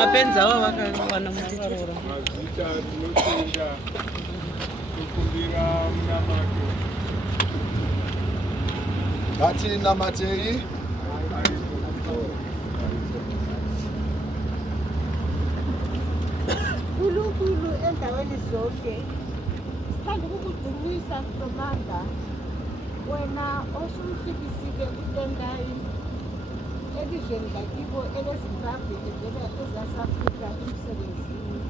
mapenzi awo vakawana muvarora ngatinamatei uNkulunkulu endaweni zonke sithanda ukukudumisa Somanda wena osumfikisile uTendai elizweni lakibo eleZimbabwe evela eSouth Africa emsebenzini.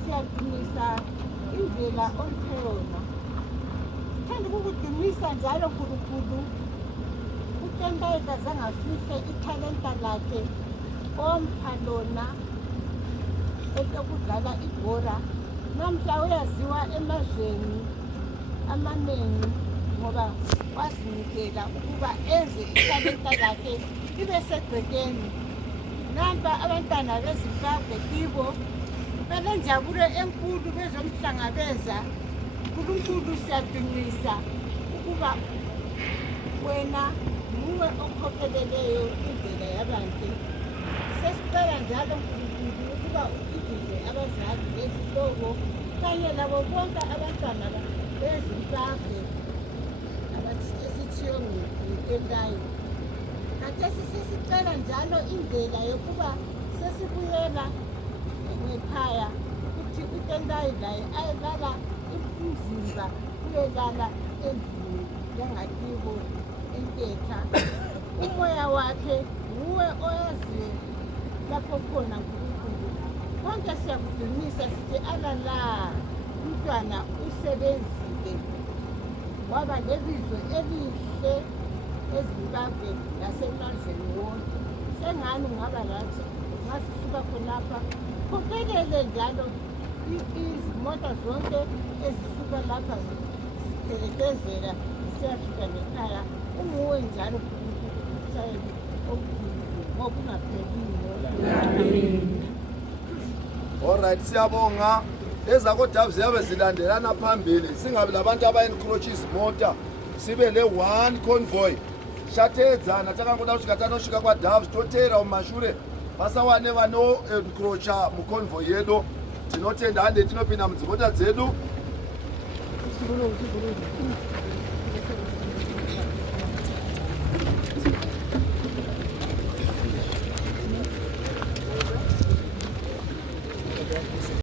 Siyadumisa indlela oliphe yona. Sithanda ukukudumisa njalo Nkulunkulu uTendai kazange afihle ithalenta lakhe ompha lona ekudlala ibhola. Namhla uyaziwa emazweni amaningi ngoba wazinikela ukuba enze ithalenta lakhe libe segcekeni. Namba abantwana beZimbabwe kibo belenjabulo enkulu bezomhlangabeza. Nkulunkulu siyadumisa ukuba wena nguwe okhokheleleyo indlela yabantu. Sesicela njalo Nkulunkulu ukuba ududuze abazali bezihlobo kanye labo bonke abantwana beZimbabwe esithiyo nguTendai. Khathesi sesicela njalo indlela yokuba sesibuyela ngekhaya ukuthi uTendai laye ayelala umzimba uyelala endlini yangakibo eNketha. Umoya wakhe nguwe oyaziyo lapho khona Nkulunkulu. Konke siyakudumisa sithi alala umntwana usebenzile waba lebizo elihle eZimbabwe nasemazweni wonke. Sengani ungaba lathi ngasisuka khonapha khokelele njalo izimota zonke ezisuka ukuba lapha ziphelekezela zisiyafika ngekhaya umuwe njalo ushayeli ngokungapheliyo. Alright, siyabonga. Ezako-Dove ziyabe zilandelana phambili, singabi labantu aba-encroach izimota, sibe le-one convoy shatedzana takangoda kusvika tanosvika kwaDove totera mumashure pasawane vano-encroacha muconvoy yedu. Tinotenda hande tinopinda mudzimota dzedu.